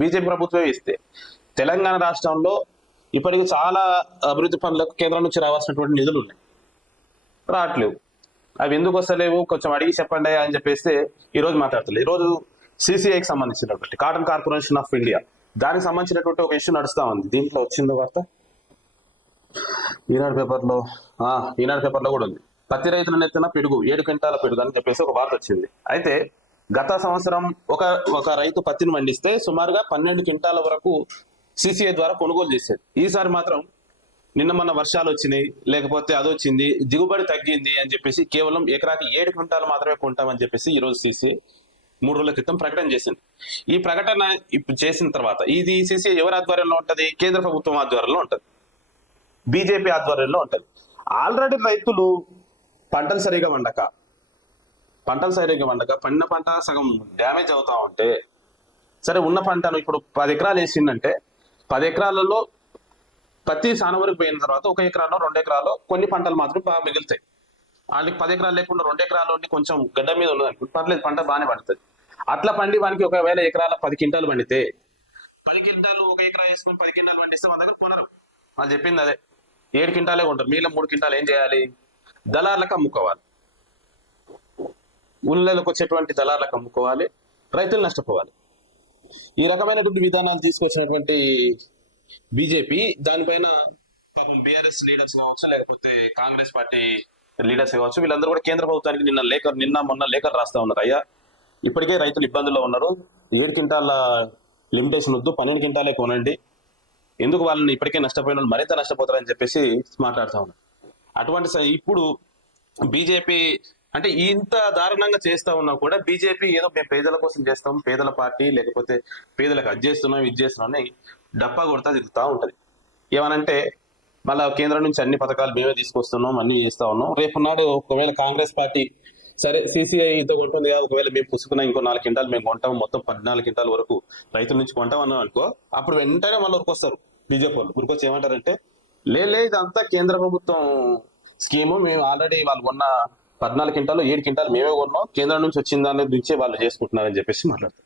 BJP ప్రభుత్వమే ఇస్తే తెలంగాణ రాష్ట్రంలో ఇప్పటికి చాలా అభివృద్ధి పనులకు కేంద్రం నుంచి రావాల్సినటువంటి నిధులు ఉన్నాయి, రావట్లేవు. అవి ఎందుకు వస్తలేవు కొంచెం అడిగి చెప్పండి అని చెప్పేస్తే ఈ రోజు మాట్లాడతలేదు. ఈరోజు సిసిఐకి సంబంధించినటువంటి కాటన్ కార్పొరేషన్ ఆఫ్ ఇండియా దానికి సంబంధించినటువంటి ఒక ఇష్యూ నడుస్తా ఉంది. దీంట్లో వచ్చిందో వార్త ఈనాడు పేపర్లో కూడా ఉంది. పత్తి రైతుల నెత్తిన పిడుగు 7 క్వింటాల పిడుగు అని చెప్పేసి ఒక వార్త వచ్చింది. అయితే గత సంవత్సరం ఒక రైతు పత్తిని పండిస్తే సుమారుగా 12 క్వింటాల వరకు సిసిఐ ద్వారా కొనుగోలు చేసేది. ఈసారి మాత్రం నిన్న మొన్న వర్షాలు వచ్చినాయి, లేకపోతే అది వచ్చింది, దిగుబడి తగ్గింది అని చెప్పేసి కేవలం ఎకరాకి 7 క్వింటాలు మాత్రమే కొంటామని చెప్పేసి ఈ రోజు సిసిఐ 3 రోజుల క్రితం ప్రకటన చేసింది. ఈ ప్రకటన ఇప్పుడు చేసిన తర్వాత ఇది సిసిఐ ఎవరి ఆధ్వర్యంలో ఉంటది? కేంద్ర ప్రభుత్వం ఆధ్వర్యంలో ఉంటది, బీజేపీ ఆధ్వర్యంలో ఉంటది. ఆల్రెడీ రైతులు పంటలు సరిగా వండక పండిన పంట సగం డ్యామేజ్ అవుతా ఉంటే, సరే ఉన్న పంటను ఇప్పుడు 10 ఎకరాలు వేసిందంటే 10 ఎకరాలలో పత్తి సాన వరకు పోయిన తర్వాత 1 ఎకరాలో 2 ఎకరాలో కొన్ని పంటలు మాత్రం బాగా మిగులుతాయి. వాళ్ళకి 10 ఎకరాలు లేకుండా 2 ఎకరాలు ఉండి కొంచెం గడ్డ మీద ఉన్నది అనుకుంటే పర్లేదు, పంట బాగానే పడుతుంది. అట్లా పండి వానికి ఒకవేళ ఎకరాల 10 క్వింటాలు పండితే 10 క్వింటాలు 1 ఎకరా వేసుకుని 10 క్వింటాలు పండిస్తే మన దగ్గర కొనరు. వాళ్ళు చెప్పింది అదే, 7 క్వింటాలే కొంటారు. మీలో 3 క్వింటాలు ఏం చేయాలి? దళార్లకు అమ్ముకోవాలి. ఊళ్ళలోకి వచ్చేటువంటి దళార్లకు అమ్ముకోవాలి, రైతులు నష్టపోవాలి. ఈ రకమైనటువంటి విధానాలు తీసుకొచ్చినటువంటి బీజేపీ దానిపైన పాపం బీఆర్ఎస్ లీడర్స్ కావచ్చు, లేకపోతే కాంగ్రెస్ పార్టీ లీడర్స్ కావచ్చు, వీళ్ళందరూ కూడా కేంద్ర ప్రభుత్వానికి నిన్న మొన్న లేఖలు రాస్తా ఉన్నారు. అయ్యా ఇప్పటికే రైతులు ఇబ్బందుల్లో ఉన్నారు, 7 క్వింటాల లిమిటేషన్ వద్దు, 12 క్వింటాలే కొనండి, ఎందుకు వాళ్ళని ఇప్పటికే నష్టపోయిన వాళ్ళు మరింత నష్టపోతారని చెప్పేసి మాట్లాడుతూ ఉన్నారు. అటువంటి ఇప్పుడు బీజేపీ అంటే ఇంత దారుణంగా చేస్తా ఉన్నా కూడా బీజేపీ ఏదో మేము పేదల కోసం చేస్తాం, పేదల పార్టీ, లేకపోతే పేదలకు అది చేస్తున్నాం ఇది చేస్తున్నాం అని డప్పా కొడతా తిరుగుతూ ఉంటది. ఏమనంటే మళ్ళా కేంద్రం నుంచి అన్ని పథకాలు మేమే తీసుకొస్తున్నాం, అన్ని చేస్తా ఉన్నాం. రేపు నాడు ఒకవేళ కాంగ్రెస్ పార్టీ సరే సిసిఐ ఇంత కొంటుంది కదా, ఒకవేళ మేము పుసుకున్న ఇంకో 4 క్వింటాలు మేము కొంటాం, మొత్తం 14 క్వింటాల వరకు రైతుల నుంచి కొంటాం అన్నాం అనుకో, అప్పుడు వెంటనే మళ్ళీ ఉరికొస్తారు బీజేపీ వాళ్ళు. ఉరికొచ్చి ఏమంటారంటే లే ఇదంతా కేంద్ర ప్రభుత్వం స్కీము, మేము ఆల్రెడీ వాళ్ళు కొన్న 14 క్వింటాలు 7 క్వింటాలు మేమే కొన్నాం, కేంద్రం నుంచి వచ్చిన దాని నుంచే వాళ్ళు చేసుకుంటున్నారని చెప్పేసి మాట్లాడతారు.